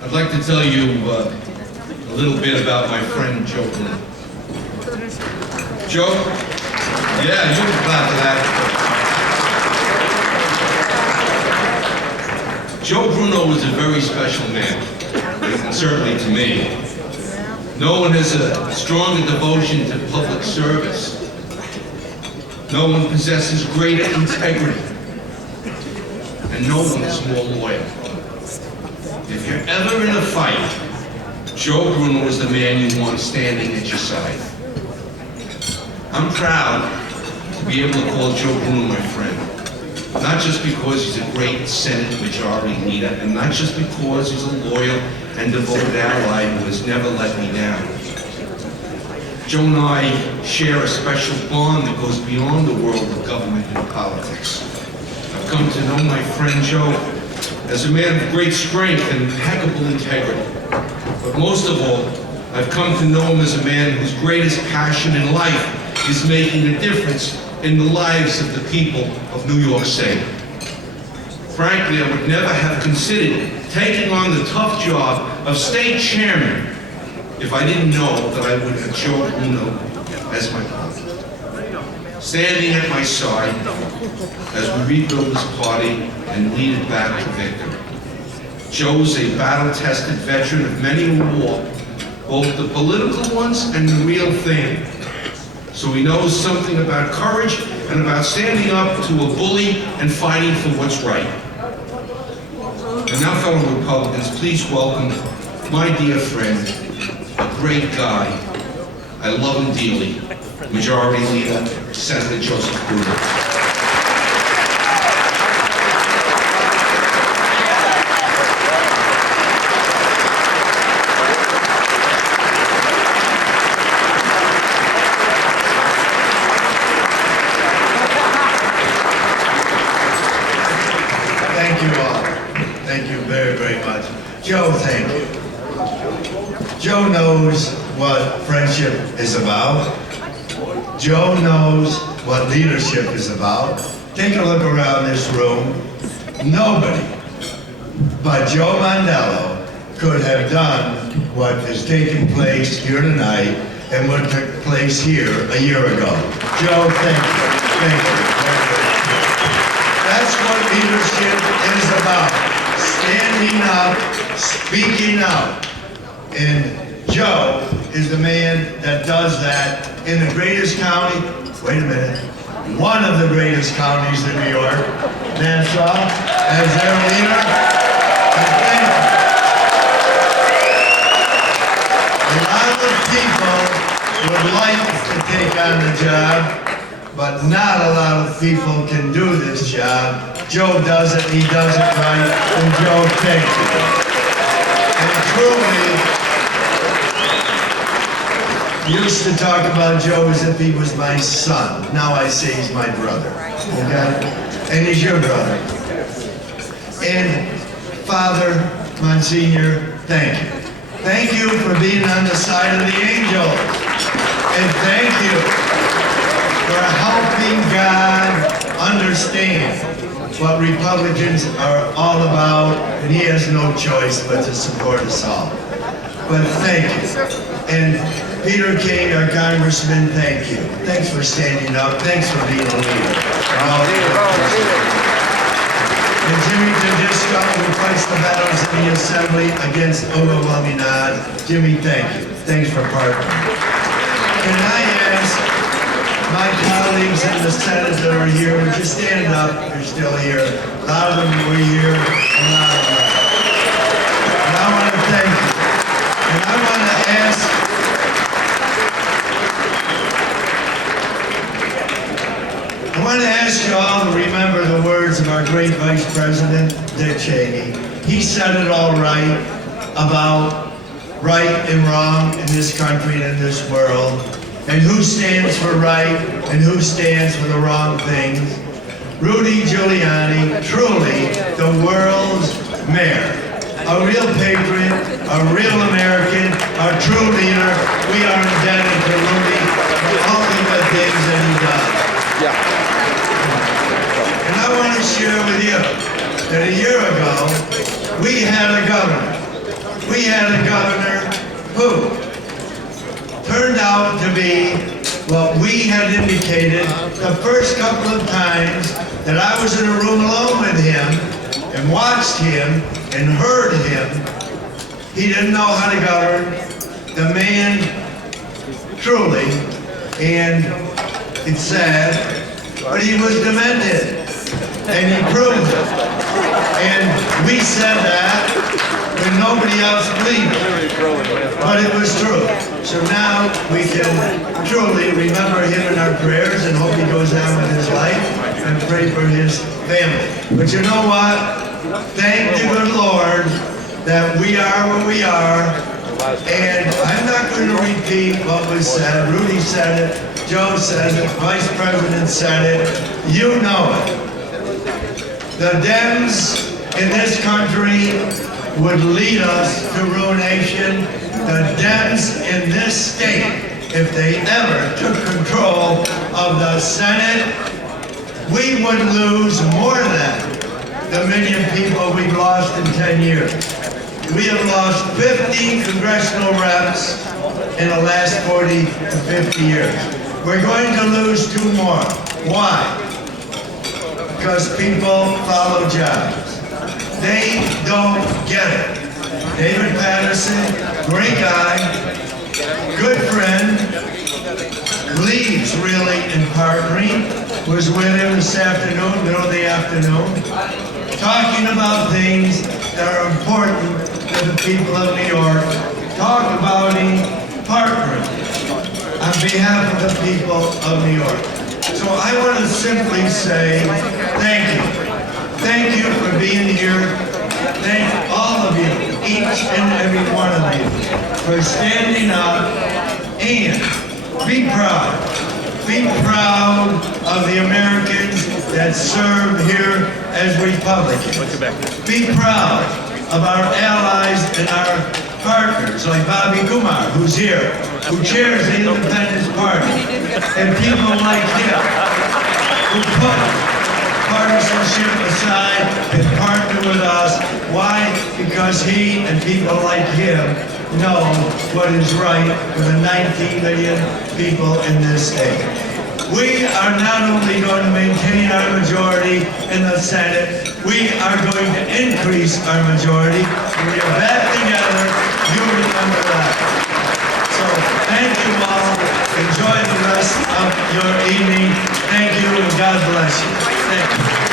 I'd like to tell you a little bit about my friend Joe Bruno. Joe? Yeah, you can clap for that. Joe Bruno was a very special man, and certainly to me. No one has a stronger devotion to public service. No one possesses greater integrity. And no one is more loyal. If you're ever in a fight, Joe Bruno is the man you want standing at your side. I'm proud to be able to call Joe Bruno my friend. Not just because he's a great Senate Majority Leader, and not just because he's a loyal and devoted ally who has never let me down. Joe and I share a special bond that goes beyond the world of government and politics. I've come to know my friend Joe as a man of great strength and impeccable integrity. But most of all, I've come to know him as a man whose greatest passion in life is making a difference in the lives of the people of New York State. Frankly, I would never have considered taking on the tough job of state chairman if I didn't know that I would have Joe Bruno as my partner, standing at my side as we rebuild this party and lead it back to victory. Joe's a battle-tested veteran of many a war, both the political ones and the real thing. So he knows something about courage and about standing up to a bully and fighting for what's right. And now, fellow Republicans, please welcome my dear friend, a great guy. I love him dearly, Majority Leader, Senator Joseph Bruno. Thank you all. Thank you very, very much. Joe, thank you. Joe knows what friendship is about. Joe knows what leadership is about. Take a look around this room. Nobody but Joe Mondello could have done what is taking place here tonight and what took place here a year ago. Joe, thank you. Thank you. That's what leadership is about. Standing up, speaking out. And Joe is the man that does that in the greatest county, wait a minute, one of the greatest counties in New York, Nassau, as their leader. And thank you. A lot of people would like to take on the job, but not a lot of people can do this job. Joe does it, he does it right, and Joe, thank you. And truly, used to talk about Joe as if he was my son. Now I say he's my brother, okay? And he's your brother. And Father, Monsignor, thank you. Thank you for being on the side of the angels. And thank you for helping God understand what Republicans are all about, and he has no choice but to support us all. But thank you. And Peter King, our congressman, thank you. Thanks for standing up. Thanks for being a leader. And Jimmy Tedisco, who fights the battles in the assembly against overwhelming odds. Jimmy, thank you. Thanks for partnering. Can I ask my colleagues in the Senate that are here, would you stand up? You're still here. A lot of them were here, a lot of them. And I want to thank you. And I want to ask you all to remember the words of our great Vice President, Dick Cheney. He said it all right about right and wrong in this country and in this world, and who stands for right and who stands for the wrong things. Rudy Giuliani, truly the world's mayor. A real patriot, a real American, a true leader. We are indebted to Rudy for all the good things that he does. Yeah. And I want to share with you that a year ago, we had a governor we had a governor who turned out to be what we had indicated the first couple of times that I was in a room alone with him and watched him and heard him. He didn't know how to govern. The man, truly, and it's sad, but he was demented, and he proved it. And we said that when nobody else believed it, but it was true. So now we can truly remember him in our prayers and hope he goes on with his life and pray for his family. But you know what? Thank the good Lord that we are where we are. And I'm not going to repeat what was said. Rudy said it, Joe said it, Vice President said it. You know it. The Dems in this country would lead us to ruination. The Dems in this state, if they ever took control of the Senate, we would lose more than the million people we've lost in 10 years. We have lost 50 congressional reps in the last 40 to 50 years. We're going to lose 2 more. Why? Because people follow jobs. They don't get it. David Patterson, great guy, good friend, believes really in partnering, was with him this afternoon, middle of the afternoon, talking about things that are important to the people of New York, talk about partnering on behalf of the people of New York. So I want to simply say thank you. Thank you for being here. Thank all of you, each and every one of you, for standing up and be proud. Be proud of the Americans that serve here as Republicans. Be proud of our allies and our partners, like Bobby Kumar, who's here, who chairs the Independence Party, and people like him, who put partisanship aside and partner with us. Why? Because he and people like him know what is right for the 19 million people in this state. We are not only going to maintain our majority in the Senate, we are going to increase our majority. We are back together. You remember that. So thank you all. Enjoy the rest of your evening. Thank you and God bless you. Thank you.